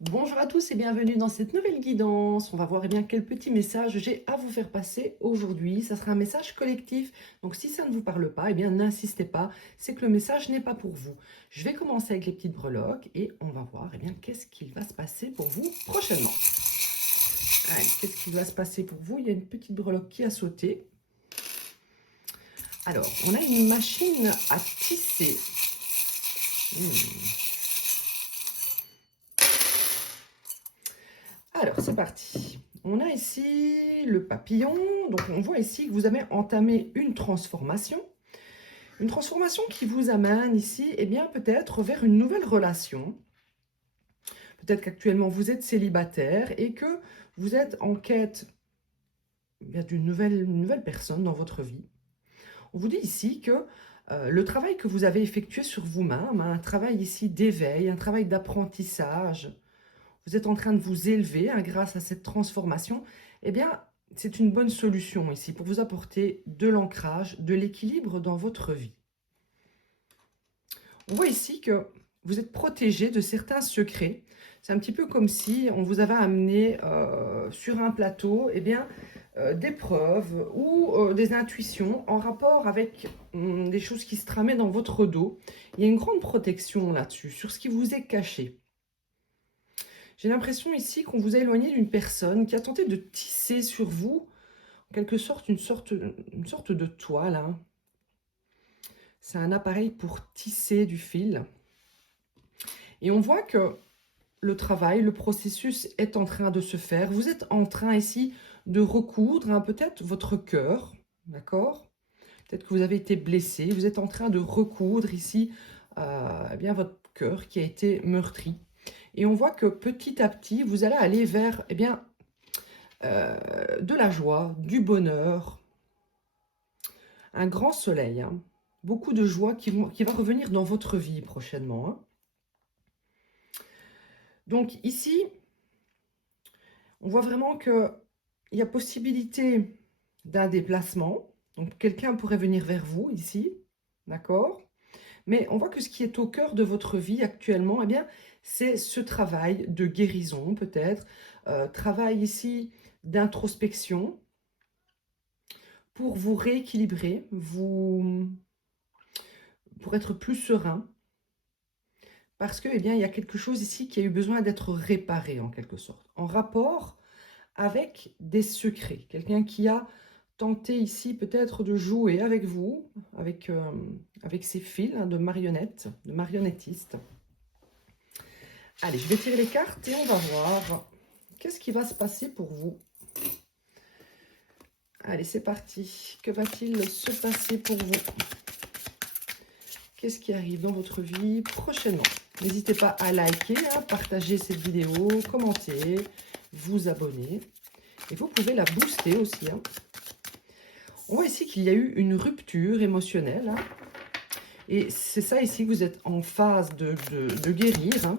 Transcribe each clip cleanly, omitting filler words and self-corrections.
Bonjour à tous et bienvenue dans cette nouvelle guidance. On va voir bien quel petit message j'ai à vous faire passer aujourd'hui. Ça sera un message collectif. Donc si ça ne vous parle pas, bien n'insistez pas. C'est que le message n'est pas pour vous. Je vais commencer avec les petites breloques et on va voir bien qu'est-ce qu'il va se passer pour vous prochainement. Allez, qu'est-ce qu'il va se passer pour vous? Il y a une petite breloque qui a sauté. Alors, on a une machine à tisser. Alors, c'est parti. On a ici le papillon. Donc, on voit ici que vous avez entamé une transformation. Une transformation qui vous amène ici, bien, peut-être vers une nouvelle relation. Peut-être qu'actuellement, vous êtes célibataire et que vous êtes en quête d'une nouvelle personne dans votre vie. On vous dit ici que le travail que vous avez effectué sur vous-même, un travail ici d'éveil, un travail d'apprentissage, vous êtes en train de vous élever grâce à cette transformation, bien, c'est une bonne solution ici pour vous apporter de l'ancrage, de l'équilibre dans votre vie. On voit ici que vous êtes protégé de certains secrets. C'est un petit peu comme si on vous avait amené sur un plateau bien, des preuves ou des intuitions en rapport avec des choses qui se tramaient dans votre dos. Il y a une grande protection là-dessus, sur ce qui vous est caché. J'ai l'impression ici qu'on vous a éloigné d'une personne qui a tenté de tisser sur vous, en quelque sorte, une sorte de toile. C'est un appareil pour tisser du fil. Et on voit que le travail, le processus est en train de se faire. Vous êtes en train ici de recoudre peut-être votre cœur, d'accord? Peut-être que vous avez été blessé. Vous êtes en train de recoudre ici bien votre cœur qui a été meurtri. Et on voit que petit à petit, vous allez aller vers de la joie, du bonheur, un grand soleil. Beaucoup de joie qui va revenir dans votre vie prochainement. Donc ici, on voit vraiment qu'il y a possibilité d'un déplacement. Donc quelqu'un pourrait venir vers vous ici, d'accord? Mais on voit que ce qui est au cœur de votre vie actuellement, bien, c'est ce travail de guérison peut-être, travail ici d'introspection pour vous rééquilibrer, pour être plus serein, parce que, bien, il y a quelque chose ici qui a eu besoin d'être réparé en quelque sorte, en rapport avec des secrets. Quelqu'un qui a tenté ici peut-être de jouer avec vous, avec ces fils de marionnettes, de marionnettistes. Allez, je vais tirer les cartes et on va voir qu'est-ce qui va se passer pour vous. Allez, c'est parti. Que va-t-il se passer pour vous? Qu'est-ce qui arrive dans votre vie prochainement? N'hésitez pas à liker, partager cette vidéo, commenter, vous abonner. Et vous pouvez la booster aussi. On voit ici qu'il y a eu une rupture émotionnelle. Et c'est ça ici que vous êtes en phase de guérir.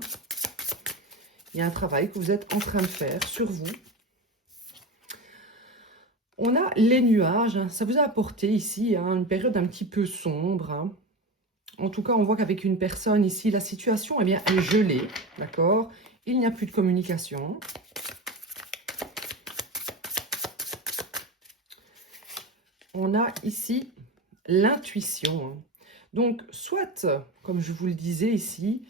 Il y a un travail que vous êtes en train de faire sur vous. On a les nuages. Ça vous a apporté ici une période un petit peu sombre. En tout cas, on voit qu'avec une personne ici, la situation bien, est gelée. D'accord? Il n'y a plus de communication. On a ici l'intuition. Donc, soit, comme je vous le disais ici,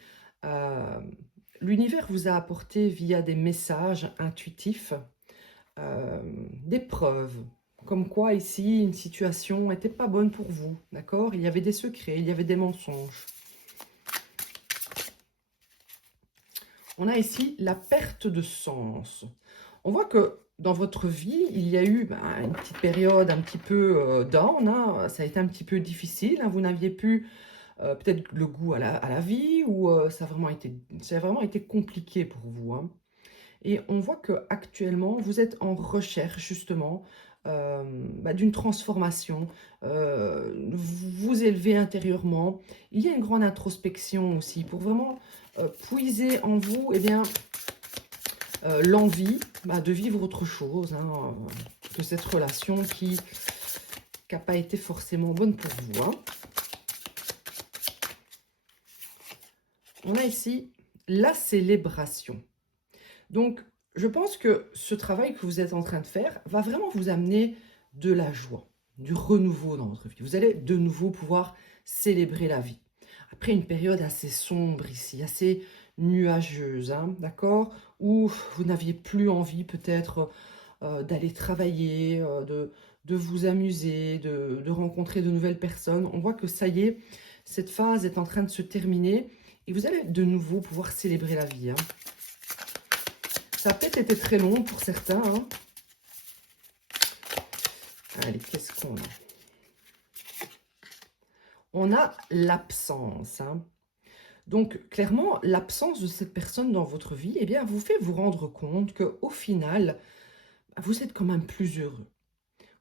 l'univers vous a apporté via des messages intuitifs, des preuves, comme quoi ici, une situation n'était pas bonne pour vous, d'accord? Il y avait des secrets, il y avait des mensonges. On a ici la perte de sens. On voit que dans votre vie, il y a eu une petite période un petit peu down, ça a été un petit peu difficile, vous n'aviez plus peut-être le goût à la vie, ou ça a vraiment été compliqué pour vous. Et on voit qu'actuellement, vous êtes en recherche justement d'une transformation, vous élevez intérieurement. Il y a une grande introspection aussi pour vraiment puiser en vous l'envie de vivre autre chose, que cette relation qui n'a pas été forcément bonne pour vous. On a ici la célébration. Donc, je pense que ce travail que vous êtes en train de faire va vraiment vous amener de la joie, du renouveau dans votre vie. Vous allez de nouveau pouvoir célébrer la vie. Après une période assez sombre ici, assez nuageuse, hein, d'accord? Où vous n'aviez plus envie peut-être d'aller travailler, de vous amuser, de rencontrer de nouvelles personnes. On voit que ça y est, cette phase est en train de se terminer et vous allez de nouveau pouvoir célébrer la vie, hein. Ça a peut-être été très long pour certains, hein. Allez, qu'est-ce qu'on a? On a l'absence, hein. Donc, clairement, l'absence de cette personne dans votre vie, eh bien, vous fait vous rendre compte qu'au final, vous êtes quand même plus heureux.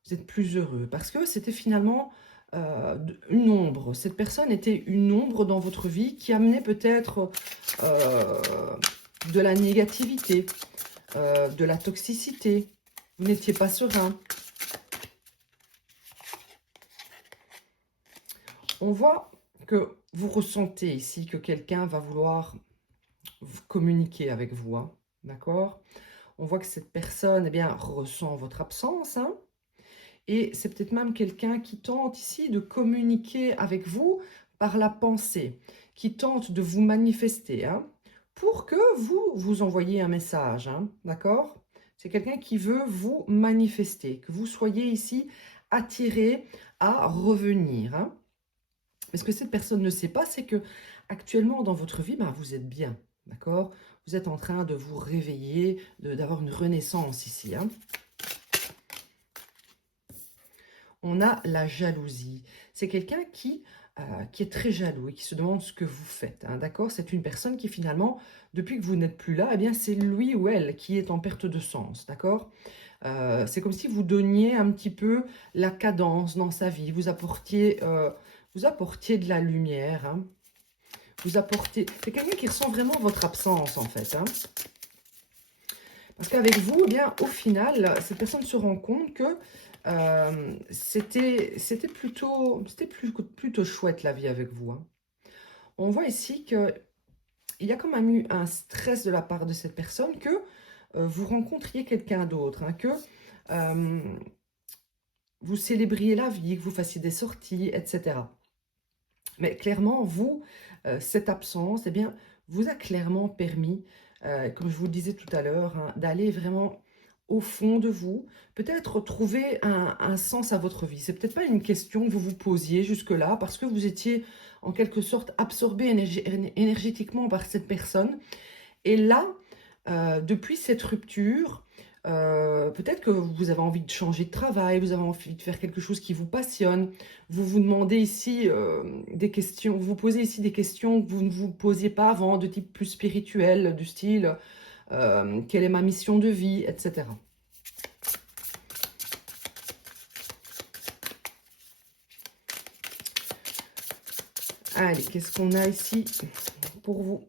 Vous êtes plus heureux parce que c'était finalement une ombre. Cette personne était une ombre dans votre vie qui amenait peut-être de la négativité, de la toxicité. Vous n'étiez pas serein. On voit que vous ressentez ici que quelqu'un va vouloir communiquer avec vous, hein, d'accord? On voit que cette personne, eh bien, ressent votre absence, hein, et c'est peut-être même quelqu'un qui tente ici de communiquer avec vous par la pensée, qui tente de vous manifester, hein, pour que vous envoyiez un message, hein, d'accord? C'est quelqu'un qui veut vous manifester, que vous soyez ici attiré à revenir, hein. Mais ce que cette personne ne sait pas, c'est que actuellement dans votre vie, ben, vous êtes bien, d'accord? Vous êtes en train de vous réveiller, d'avoir une renaissance ici, hein. On a la jalousie. C'est quelqu'un qui est très jaloux et qui se demande ce que vous faites, hein, d'accord? C'est une personne qui finalement, depuis que vous n'êtes plus là, eh bien c'est lui ou elle qui est en perte de sens, d'accord? C'est comme si vous donniez un petit peu la cadence dans sa vie, vous apportiez de la lumière, hein. Vous apportez... C'est quelqu'un qui ressent vraiment votre absence, en fait, hein. Parce qu'avec vous, eh bien, au final, cette personne se rend compte que c'était plutôt chouette la vie avec vous, hein. On voit ici qu'il y a quand même eu un stress de la part de cette personne que vous rencontriez quelqu'un d'autre, hein, que euh, vous célébriez la vie, que vous fassiez des sorties, etc. Mais clairement, vous, cette absence, eh bien, vous a clairement permis, comme je vous le disais tout à l'heure, hein, d'aller vraiment au fond de vous, peut-être trouver un sens à votre vie. C'est peut-être pas une question que vous vous posiez jusque-là, parce que vous étiez en quelque sorte absorbé énergétiquement par cette personne. Et là, depuis cette rupture, peut-être que vous avez envie de changer de travail, vous avez envie de faire quelque chose qui vous passionne. Vous vous demandez ici des questions, vous vous posez ici des questions que vous ne vous posiez pas avant, de type plus spirituel, du style quelle est ma mission de vie, etc. Allez, qu'est-ce qu'on a ici pour vous?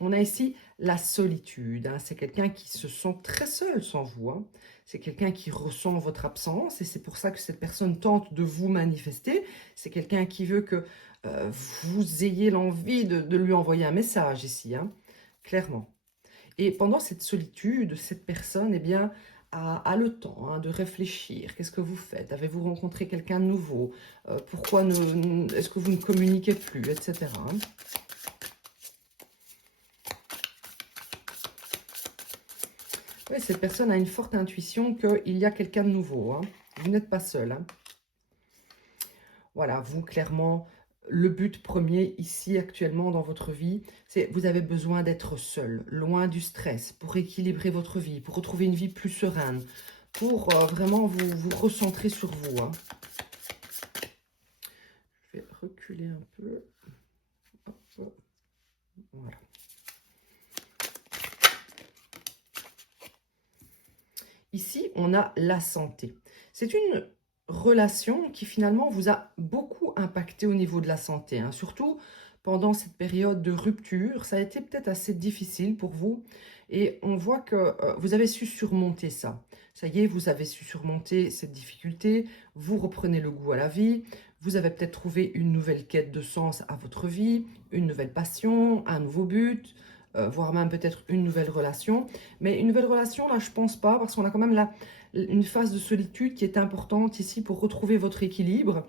On a ici la solitude, hein. C'est quelqu'un qui se sent très seul sans vous, hein. C'est quelqu'un qui ressent votre absence et c'est pour ça que cette personne tente de vous manifester. C'est quelqu'un qui veut que vous ayez l'envie de lui envoyer un message ici, hein, clairement. Et pendant cette solitude, cette personne, eh bien, a le temps, hein, de réfléchir. Qu'est-ce que vous faites? Avez-vous rencontré quelqu'un de nouveau? Pourquoi est-ce que vous ne communiquez plus, etc., hein. Oui, cette personne a une forte intuition qu'il y a quelqu'un de nouveau, hein. Vous n'êtes pas seul, hein. Voilà, vous, clairement, le but premier ici, actuellement, dans votre vie, c'est vous avez besoin d'être seul, loin du stress, pour équilibrer votre vie, pour retrouver une vie plus sereine, pour vraiment vous recentrer sur vous, hein. Je vais reculer un peu. Hop, hop. Voilà. Ici, on a la santé. C'est une relation qui finalement vous a beaucoup impacté au niveau de la santé, hein. Surtout pendant cette période de rupture, ça a été peut-être assez difficile pour vous et on voit que vous avez su surmonter ça. Ça y est, vous avez su surmonter cette difficulté, vous reprenez le goût à la vie, vous avez peut-être trouvé une nouvelle quête de sens à votre vie, une nouvelle passion, un nouveau but, voire même peut-être une nouvelle relation. Mais une nouvelle relation, là, je pense pas, parce qu'on a quand même là une phase de solitude qui est importante ici pour retrouver votre équilibre.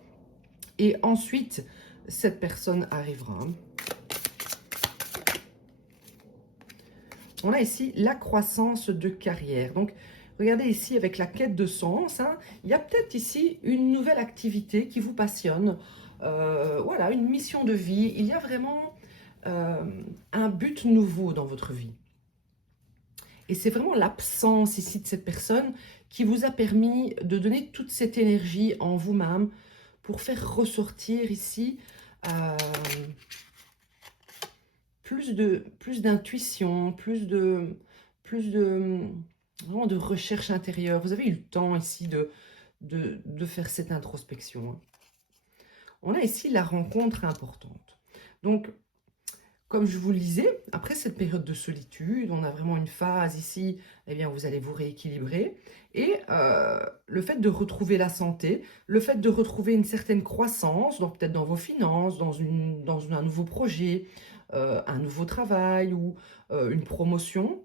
Et ensuite, cette personne arrivera. On a ici la croissance de carrière. Donc, regardez ici avec la quête de sens. Hein, il y a peut-être ici une nouvelle activité qui vous passionne. Voilà, une mission de vie. Il y a vraiment un but nouveau dans votre vie. Et c'est vraiment l'absence ici de cette personne qui vous a permis de donner toute cette énergie en vous-même pour faire ressortir ici plus d'intuition, vraiment de recherche intérieure. Vous avez eu le temps ici de faire cette introspection. Hein. On a ici la rencontre importante. Donc, comme je vous le disais, après cette période de solitude, on a vraiment une phase ici, eh bien, vous allez vous rééquilibrer. Et le fait de retrouver la santé, le fait de retrouver une certaine croissance, donc peut-être dans vos finances, dans un nouveau projet, un nouveau travail ou une promotion,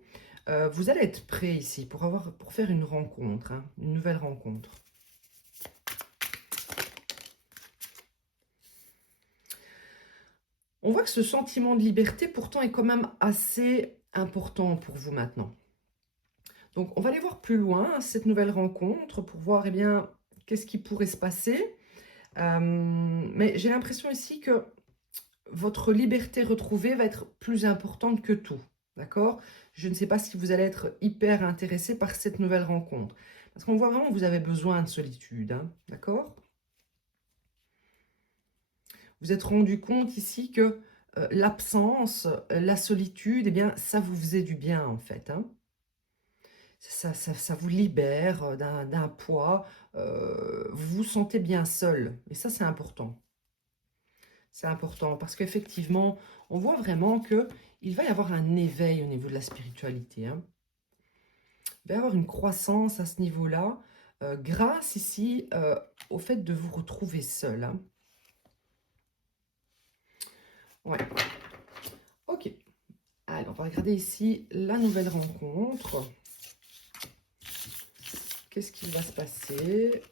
vous allez être prêt ici pour faire une rencontre, hein, une nouvelle rencontre. On voit que ce sentiment de liberté, pourtant, est quand même assez important pour vous maintenant. Donc, on va aller voir plus loin cette nouvelle rencontre pour voir, eh bien, qu'est-ce qui pourrait se passer. Mais j'ai l'impression ici que votre liberté retrouvée va être plus importante que tout. D'accord? Je ne sais pas si vous allez être hyper intéressé par cette nouvelle rencontre. Parce qu'on voit vraiment que vous avez besoin de solitude. Hein, d'accord? Vous êtes rendu compte ici que l'absence, la solitude, eh bien, ça vous faisait du bien en fait. Hein. Ça vous libère d'un poids. Vous vous sentez bien seul. Et ça, c'est important. C'est important parce qu'effectivement, on voit vraiment qu'il va y avoir un éveil au niveau de la spiritualité. Hein. Il va y avoir une croissance à ce niveau-là, grâce ici au fait de vous retrouver seul. Hein. Ouais. Ok. Alors, on va regarder ici la nouvelle rencontre. Qu'est-ce qui va se passer?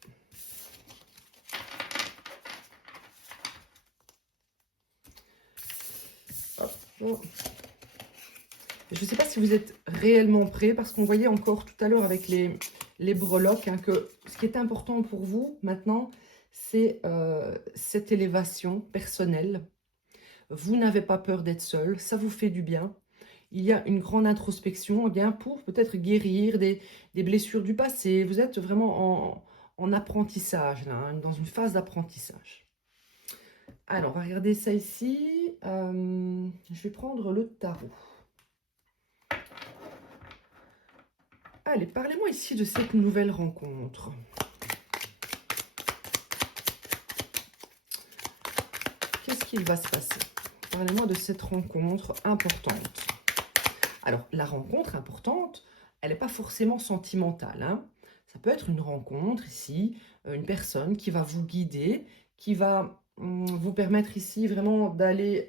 Hop. Je ne sais pas si vous êtes réellement prêt, parce qu'on voyait encore tout à l'heure avec les breloques, hein, que ce qui est important pour vous maintenant, c'est cette élévation personnelle. Vous n'avez pas peur d'être seul, ça vous fait du bien. Il y a une grande introspection, eh bien, pour peut-être guérir des blessures du passé. Vous êtes vraiment en apprentissage, là, hein, dans une phase d'apprentissage. Alors, on va regarder ça ici. Je vais prendre le tarot. Allez, parlez-moi ici de cette nouvelle rencontre. Qu'est-ce qu'il va se passer? Parlez-moi de cette rencontre importante. Alors, la rencontre importante, elle n'est pas forcément sentimentale. Hein. Ça peut être une rencontre ici, une personne qui va vous guider, qui va vous permettre ici vraiment d'aller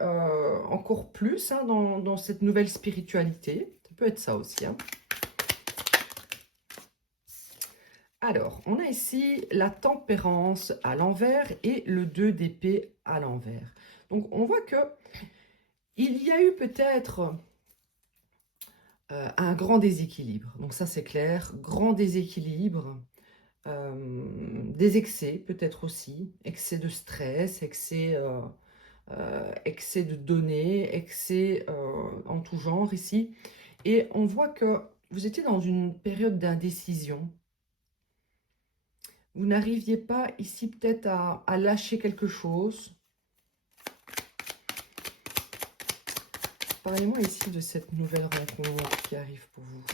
encore plus hein, dans cette nouvelle spiritualité. Ça peut être ça aussi. Hein. Alors, on a ici la tempérance à l'envers et le 2 d'épée à l'envers. Donc, on voit que il y a eu peut-être un grand déséquilibre. Donc ça, c'est clair. Grand déséquilibre. Des excès, peut-être aussi. Excès de stress, excès de données, excès en tout genre ici. Et on voit que vous étiez dans une période d'indécision. Vous n'arriviez pas ici peut-être à lâcher quelque chose. Parlez-moi ici de cette nouvelle rencontre qui arrive pour vous.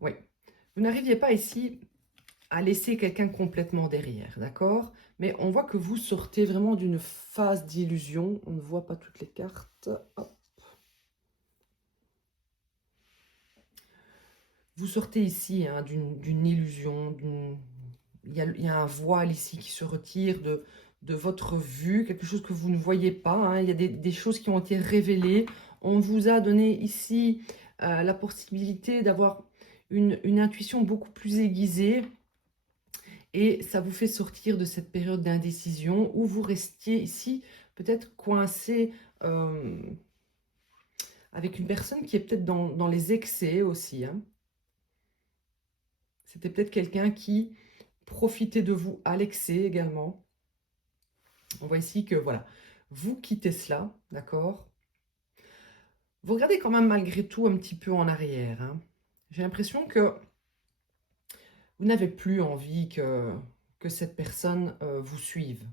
Oui. Vous n'arriviez pas ici à laisser quelqu'un complètement derrière, d'accord? Mais on voit que vous sortez vraiment d'une phase d'illusion. On ne voit pas toutes les cartes. Hop. Vous sortez ici hein, d'une illusion, il y a un voile ici qui se retire de votre vue, quelque chose que vous ne voyez pas, hein. Il y a des choses qui ont été révélées. On vous a donné ici la possibilité d'avoir une intuition beaucoup plus aiguisée et ça vous fait sortir de cette période d'indécision où vous restiez ici peut-être coincé avec une personne qui est peut-être dans les excès aussi, hein. C'était peut-être quelqu'un qui profitait de vous à l'excès également. On voit ici que, voilà, vous quittez cela, d'accord? Vous regardez quand même malgré tout un petit peu en arrière, hein. J'ai l'impression que vous n'avez plus envie que cette personne vous suive.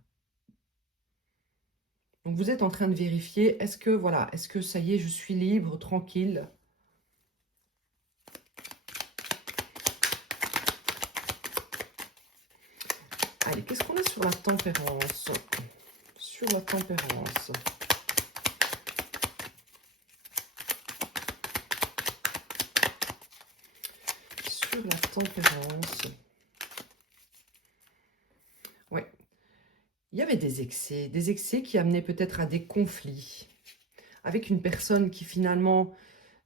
Donc vous êtes en train de vérifier, est-ce que, voilà, est-ce que ça y est, je suis libre, tranquille? Allez, qu'est-ce qu'on a sur la tempérance? Sur la tempérance. Sur la tempérance. Ouais. Il y avait des excès qui amenaient peut-être à des conflits avec une personne qui finalement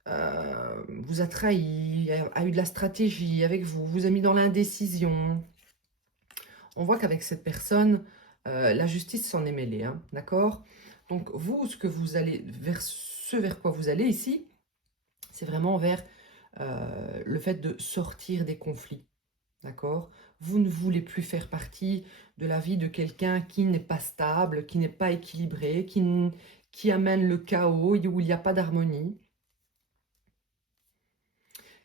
vous a trahi, a eu de la stratégie avec vous, vous a mis dans l'indécision. On voit qu'avec cette personne, la justice s'en est mêlée, hein, d'accord? Donc vous, ce vers quoi vous allez ici, c'est vraiment vers le fait de sortir des conflits, d'accord? Vous ne voulez plus faire partie de la vie de quelqu'un qui n'est pas stable, qui n'est pas équilibré, qui amène le chaos, où il n'y a pas d'harmonie.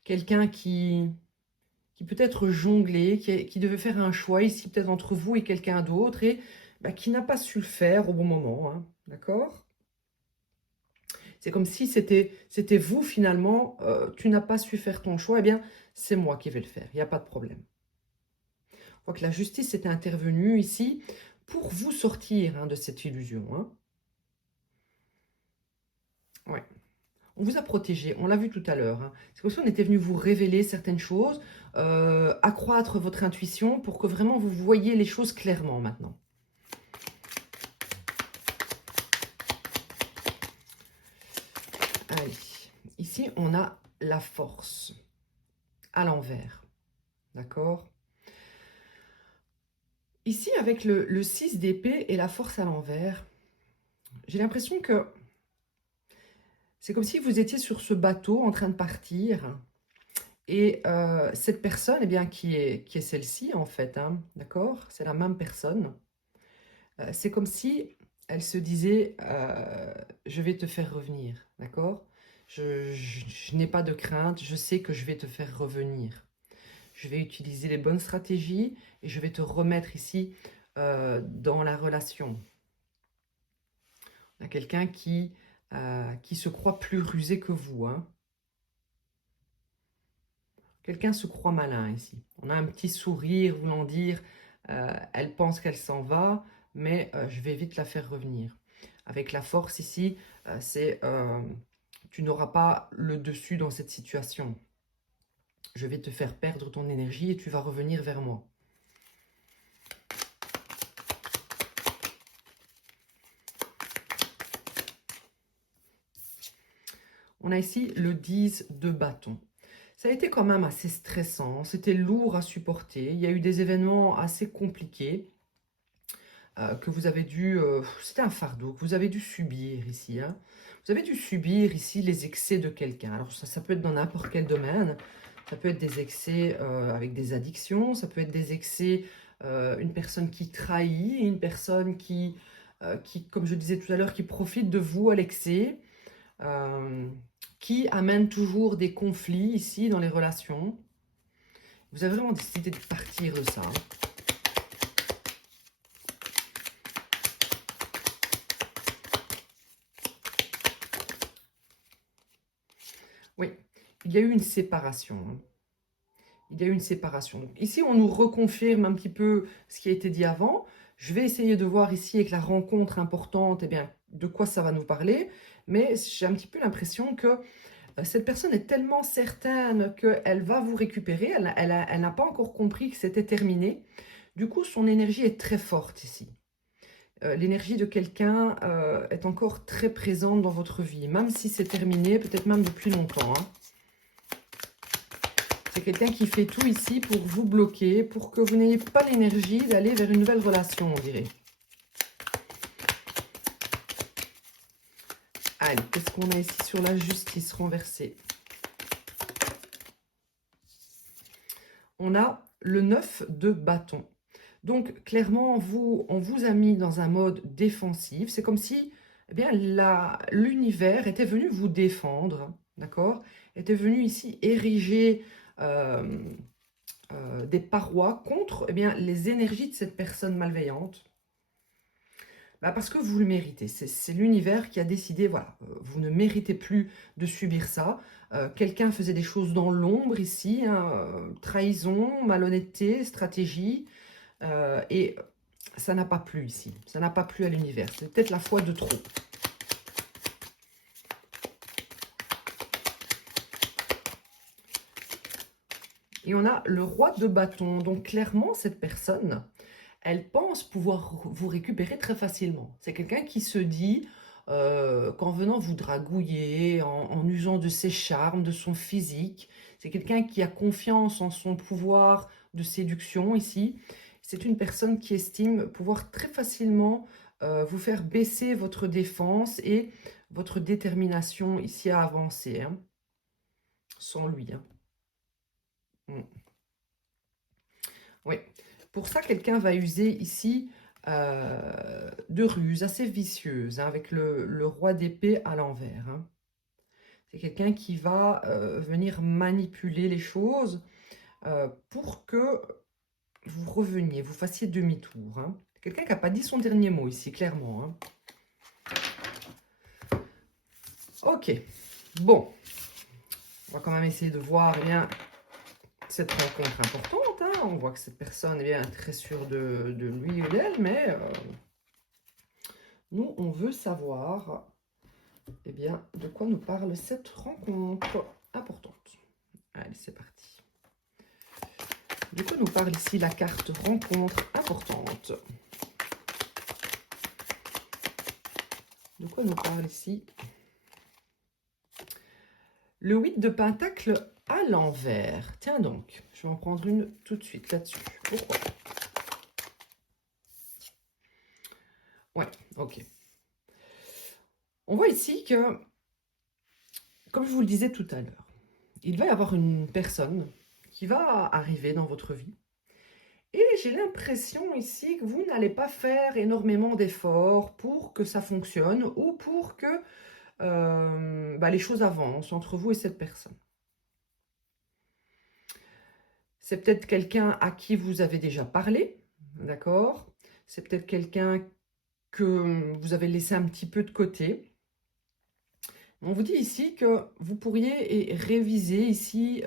Quelqu'un qui peut être jonglé, qui devait faire un choix ici peut-être entre vous et quelqu'un d'autre et bah, qui n'a pas su le faire au bon moment, hein, d'accord? C'est comme si c'était vous finalement, tu n'as pas su faire ton choix, eh bien c'est moi qui vais le faire, il n'y a pas de problème. On voit que la justice est intervenue ici pour vous sortir, hein, de cette illusion, hein. Ouais. On vous a protégé, on l'a vu tout à l'heure, hein. C'est comme si on était venu vous révéler certaines choses, accroître votre intuition pour que vraiment vous voyiez les choses clairement maintenant. Allez, ici on a la force à l'envers, d'accord? Ici avec le 6 d'épée et la force à l'envers, j'ai l'impression que c'est comme si vous étiez sur ce bateau en train de partir. Et cette personne, eh bien, qui est celle-ci, en fait, hein, d'accord? C'est la même personne. C'est comme si elle se disait, je vais te faire revenir, d'accord? Je n'ai pas de crainte, je sais que je vais te faire revenir. Je vais utiliser les bonnes stratégies et je vais te remettre ici dans la relation. On a quelqu'un qui se croit plus rusé que vous, hein. Quelqu'un se croit malin ici. On a un petit sourire voulant dire elle pense qu'elle s'en va, mais je vais vite la faire revenir. Avec la force ici, c'est tu n'auras pas le dessus dans cette situation. Je vais te faire perdre ton énergie et tu vas revenir vers moi. On a ici le 10 de bâton. Ça a été quand même assez stressant, c'était lourd à supporter. Il y a eu des événements assez compliqués que vous avez dû... c'était un fardeau que vous avez dû subir ici, hein. Vous avez dû subir ici les excès de quelqu'un. Alors ça peut être dans n'importe quel domaine. Ça peut être des excès avec des addictions. Ça peut être des excès, une personne qui trahit, une personne qui, comme je disais tout à l'heure, qui profite de vous à l'excès. Qui amène toujours des conflits ici dans les relations. Vous avez vraiment décidé de partir de ça, hein. Oui, il y a eu une séparation, hein. Il y a eu une séparation. Donc, ici, on nous reconfirme un petit peu ce qui a été dit avant. Je vais essayer de voir ici avec la rencontre importante, eh bien, de quoi ça va nous parler. Mais j'ai un petit peu l'impression que cette personne est tellement certaine qu'elle va vous récupérer. Elle n'a pas encore compris que c'était terminé. Du coup, son énergie est très forte ici. l'énergie de quelqu'un est encore très présente dans votre vie, même si c'est terminé, peut-être même depuis longtemps. Hein. C'est quelqu'un qui fait tout ici pour vous bloquer, pour que vous n'ayez pas l'énergie d'aller vers une nouvelle relation, on dirait. Allez, qu'est-ce qu'on a ici sur la justice renversée? On a le 9 de bâton. Donc, clairement, on vous a mis dans un mode défensif. C'est comme si eh bien, l'univers était venu vous défendre, d'accord? Était venu ici ériger des parois contre eh bien, les énergies de cette personne malveillante. Bah parce que vous le méritez. C'est l'univers qui a décidé, voilà, vous ne méritez plus de subir ça. Quelqu'un faisait des choses dans l'ombre ici, hein, trahison, malhonnêteté, stratégie. Et ça n'a pas plu ici. Ça n'a pas plu à l'univers. C'est peut-être la foi de trop. Et on a le roi de bâton. Donc clairement, cette personne, elle pense pouvoir vous récupérer très facilement. C'est quelqu'un qui se dit qu'en venant vous dragouiller, en usant de ses charmes, de son physique, c'est quelqu'un qui a confiance en son pouvoir de séduction ici. C'est une personne qui estime pouvoir très facilement vous faire baisser votre défense et votre détermination ici à avancer, hein, sans lui. Hein. Oui. Pour ça, quelqu'un va user ici de ruses assez vicieuses, hein, avec le roi d'épée à l'envers. Hein. C'est quelqu'un qui va venir manipuler les choses pour que vous reveniez, vous fassiez demi-tour. Hein. Quelqu'un qui n'a pas dit son dernier mot ici, clairement. Hein. Ok. Bon. On va quand même essayer de voir eh bien, cette rencontre importante. Hein. On voit que cette personne est bien très sûre de lui ou d'elle, mais nous, on veut savoir eh bien, de quoi nous parle cette rencontre importante. Allez, c'est parti. De quoi nous parle ici la carte rencontre importante? De quoi nous parle ici le 8 de Pentacle à l'envers? Tiens donc, je vais en prendre une tout de suite là-dessus. Pourquoi? Ouais, ok. On voit ici que, comme je vous le disais tout à l'heure, il va y avoir une personne qui va arriver dans votre vie. Et j'ai l'impression ici que vous n'allez pas faire énormément d'efforts pour que ça fonctionne ou pour que les choses avancent entre vous et cette personne. C'est peut-être quelqu'un à qui vous avez déjà parlé, d'accord? C'est peut-être quelqu'un que vous avez laissé un petit peu de côté. On vous dit ici que vous pourriez réviser ici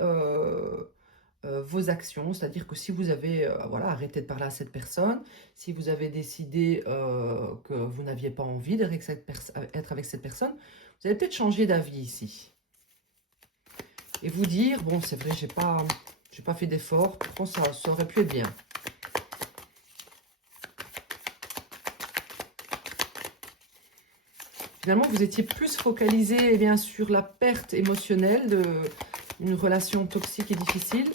vos actions, c'est-à-dire que si vous avez voilà, arrêté de parler à cette personne, si vous avez décidé que vous n'aviez pas envie d'être avec cette personne, vous allez peut-être changer d'avis ici. Et vous dire, bon c'est vrai, j'ai pas fait d'effort, pourtant ça aurait pu être bien. Finalement, vous étiez plus focalisé eh bien, sur la perte émotionnelle d'une relation toxique et difficile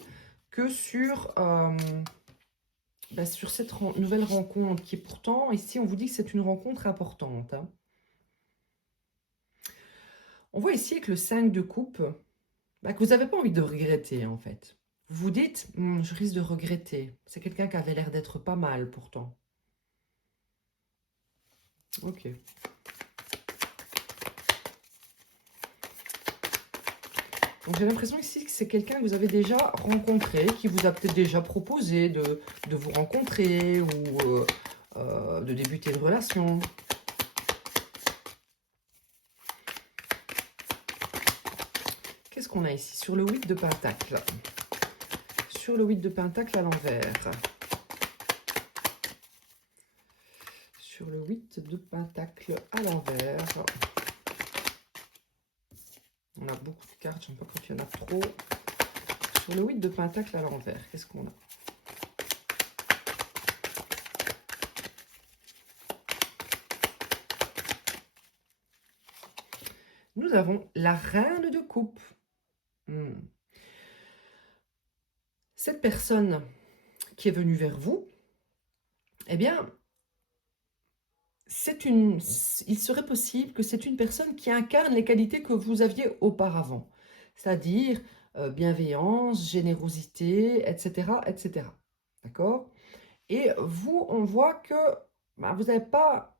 que sur, sur cette nouvelle rencontre qui pourtant, ici, on vous dit que c'est une rencontre importante. Hein. On voit ici avec le 5 de coupe que vous n'avez pas envie de regretter en fait. Vous vous dites, je risque de regretter. C'est quelqu'un qui avait l'air d'être pas mal pourtant. Ok. Donc j'ai l'impression ici que c'est quelqu'un que vous avez déjà rencontré, qui vous a peut-être déjà proposé de vous rencontrer ou de débuter une relation. Qu'est-ce qu'on a ici sur le 8 de Pentacle? Sur le 8 de Pentacle à l'envers. Sur le 8 de Pentacle à l'envers. On a beaucoup de cartes, j'aime pas quand il y en a trop. Sur le 8 de Pentacle à l'envers, qu'est-ce qu'on a? nous avons la reine de coupe. Hmm. Cette personne qui est venue vers vous, eh bien, il serait possible que c'est une personne qui incarne les qualités que vous aviez auparavant, c'est-à-dire bienveillance, générosité, etc., etc. D'accord? Et vous, on voit que bah, vous n'avez pas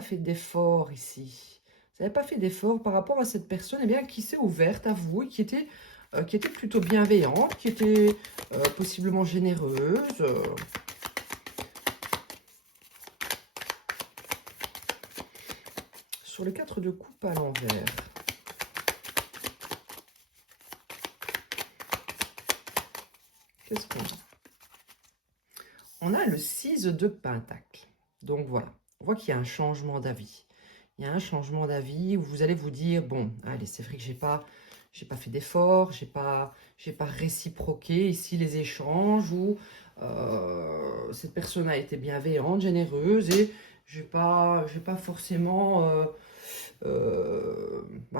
fait d'effort ici. Vous n'avez pas fait d'effort par rapport à cette personne eh bien, qui s'est ouverte à vous et qui était plutôt bienveillante, qui était possiblement généreuse. Sur le 4 de coupe à l'envers. Qu'est-ce qu'on a? On a le 6 de pentacle. Donc voilà, on voit qu'il y a un changement d'avis. Il y a un changement d'avis où vous allez vous dire, bon, allez, c'est vrai que j'ai pas fait d'effort, j'ai pas réciproqué ici les échanges où cette personne a été bienveillante, généreuse et j'ai pas forcément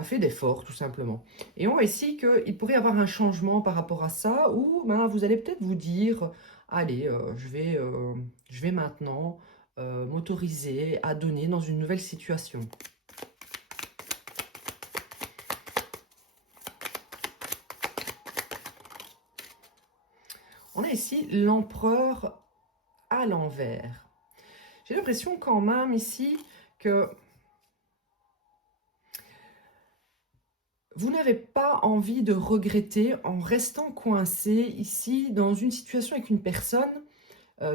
fait d'efforts tout simplement. Et on voit ici qu'il pourrait y avoir un changement par rapport à ça où ben, vous allez peut-être vous dire, allez, je vais maintenant m'autoriser à donner dans une nouvelle situation. On a ici l'empereur à l'envers. J'ai l'impression quand même ici que vous n'avez pas envie de regretter en restant coincé ici dans une situation avec une personne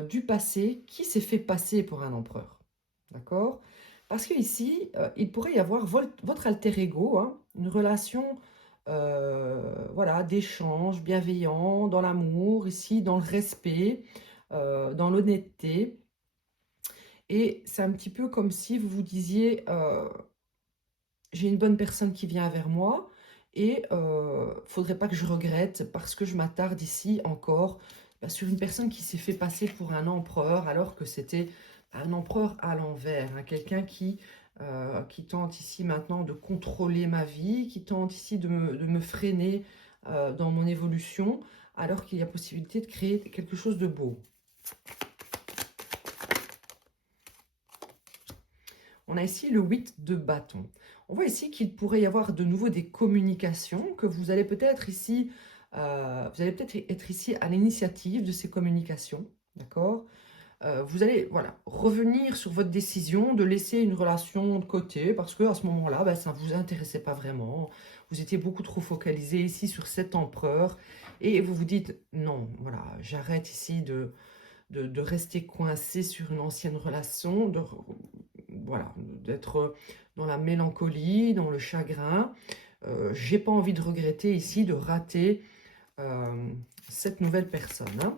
du passé qui s'est fait passer pour un empereur. D'accord? Parce que ici, il pourrait y avoir votre alter ego, hein, une relation voilà, d'échange bienveillant, dans l'amour, ici, dans le respect, dans l'honnêteté. Et c'est un petit peu comme si vous vous disiez, j'ai une bonne personne qui vient vers moi et faudrait pas que je regrette parce que je m'attarde ici encore bah, sur une personne qui s'est fait passer pour un empereur alors que c'était un empereur à l'envers, hein, quelqu'un qui tente ici maintenant de contrôler ma vie, qui tente ici de me freiner dans mon évolution alors qu'il y a possibilité de créer quelque chose de beau. On a ici le 8 de bâton. On voit ici qu'il pourrait y avoir de nouveau des communications, que vous allez peut-être ici, être ici à l'initiative de ces communications, d'accord? Vous allez voilà, revenir sur votre décision de laisser une relation de côté parce que à ce moment-là, bah, ça ne vous intéressait pas vraiment. Vous étiez beaucoup trop focalisé ici sur cet empereur et vous vous dites non, voilà, j'arrête ici de rester coincé sur une ancienne relation, voilà, d'être dans la mélancolie, dans le chagrin. J'ai pas envie de regretter ici, de rater cette nouvelle personne. Hein.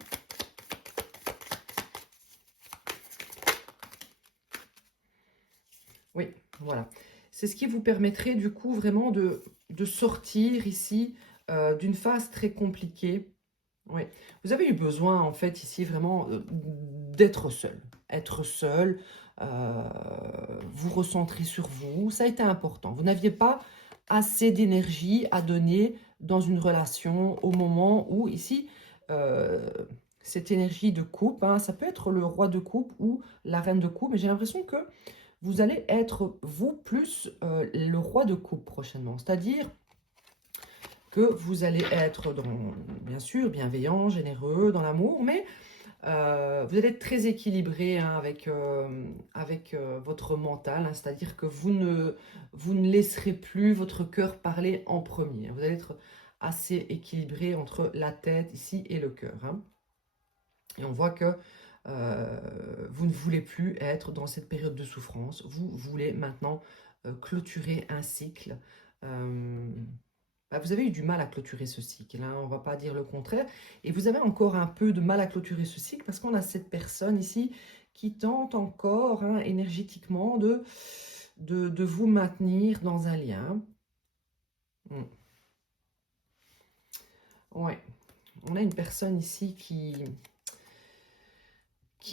Oui, voilà. C'est ce qui vous permettrait du coup vraiment de sortir ici d'une phase très compliquée. Oui, vous avez eu besoin en fait ici vraiment d'être seul. Être seul, vous recentrer sur vous, ça a été important. Vous n'aviez pas assez d'énergie à donner dans une relation au moment où ici, euh, cette énergie de coupe, hein, ça peut être le roi de coupe ou la reine de coupe, mais j'ai l'impression que vous allez être, vous, plus le roi de coupe prochainement. C'est-à-dire que vous allez être, bien sûr, bienveillant, généreux, dans l'amour, mais vous allez être très équilibré hein, avec votre mental, hein, c'est-à-dire que vous ne laisserez plus votre cœur parler en premier. Vous allez être assez équilibré entre la tête ici et le cœur. Hein. Et on voit que vous ne voulez plus être dans cette période de souffrance. Vous voulez maintenant clôturer un cycle. Vous avez eu du mal à clôturer ce cycle, hein, on ne va pas dire le contraire. Et vous avez encore un peu de mal à clôturer ce cycle parce qu'on a cette personne ici qui tente encore hein, énergétiquement de vous maintenir dans un lien. Ouais. On a une personne ici qui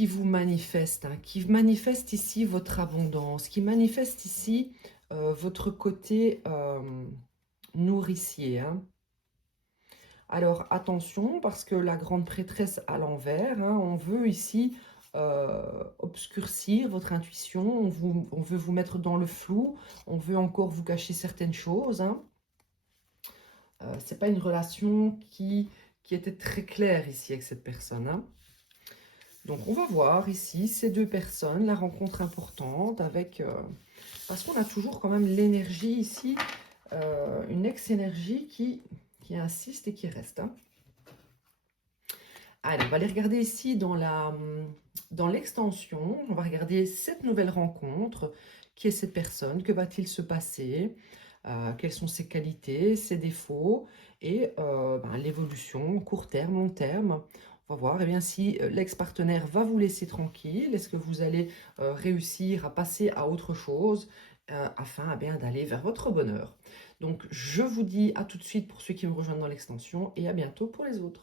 vous manifeste, hein, qui manifeste ici votre abondance, qui manifeste ici votre côté nourricier, hein. Alors attention, parce que la grande prêtresse à l'envers, hein, on veut ici obscurcir votre intuition, on veut vous mettre dans le flou, on veut encore vous cacher certaines choses, hein. C'est pas une relation qui était très claire ici avec cette personne, hein. Donc on va voir ici ces deux personnes, la rencontre importante avec... parce qu'on a toujours quand même l'énergie ici, une ex-énergie qui insiste et qui reste, hein. Allez, on va aller regarder ici dans l'extension. On va regarder cette nouvelle rencontre. Qui est cette personne? Que va-t-il se passer? Quelles sont ses qualités, ses défauts et l'évolution, court terme, long terme. On va voir bien, si l'ex-partenaire va vous laisser tranquille. Est-ce que vous allez réussir à passer à autre chose afin d'aller vers votre bonheur. Donc, je vous dis à tout de suite pour ceux qui me rejoignent dans l'extension et à bientôt pour les autres.